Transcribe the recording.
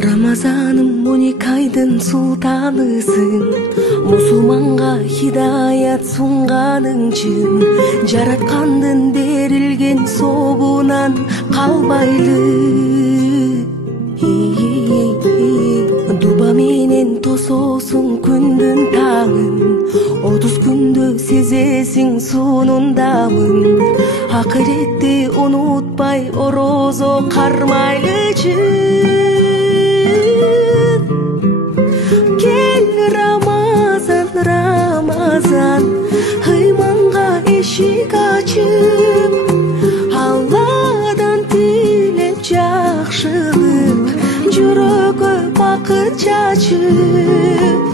Рамазаным 12 айдын султанысың, мусулманга хидаят сунганыңчын, жараткандын берилген соогунан калбайлы. Дуба менен тососуң күндүн таңын, 30 күндө сезесиң суунун дамын. Акыретти унутпай орозо кармайлычы. Рамазан, ыйманга эшик ачып, Алладан тилеп жакшылык, жүрөгкө бакыт чачып.